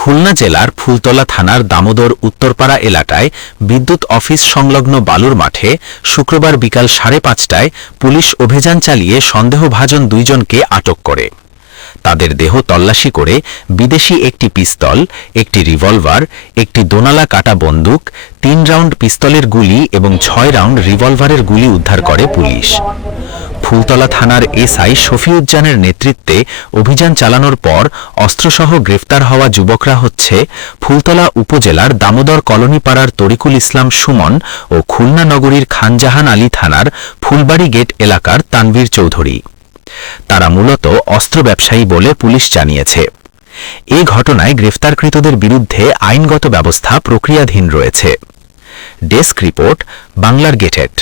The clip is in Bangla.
খুলনা জেলার ফুলতলা থানার দামোদর উত্তরপাড়া এলাকায় বিদ্যুৎ অফিস সংলগ্ন বালুর মাঠে শুক্রবার বিকাল 5:30টায় পুলিশ অভিযান চালিয়ে সন্দেহভাজন 2 জনকে আটক করে। তাদের দেহ তল্লাশি করে বিদেশি একটি পিস্তল, একটি রিভলভার, একটি দোনালা কাটা বন্দুক, 3 রাউন্ড পিস্তলের গুলি এবং 6 রাউন্ড রিভলভারের গুলি উদ্ধার করে পুলিশ। ফুলতলা থানার এসআই শফিউজ্জানের নেতৃত্বে অভিযান চালানোর পর অস্ত্রসহ গ্রেফতার হওয়া যুবকরা হচ্ছে ফুলতলা উপজেলার দামোদর কলোনিপাড়ার তরিকুল ইসলাম সুমন ও খুলনা নগরীর খানজাহান আলী থানার ফুলবাড়ি গেট এলাকার তানভীর চৌধুরী। তারা মূলত অস্ত্র ব্যবসায়ী বলে পুলিশ জানিয়েছে। এই ঘটনায় গ্রেফতারকৃতদের বিরুদ্ধে আইনগত ব্যবস্থা প্রক্রিয়াধীন রয়েছে। ডেস্ক রিপোর্ট, বাংলার গেটেট।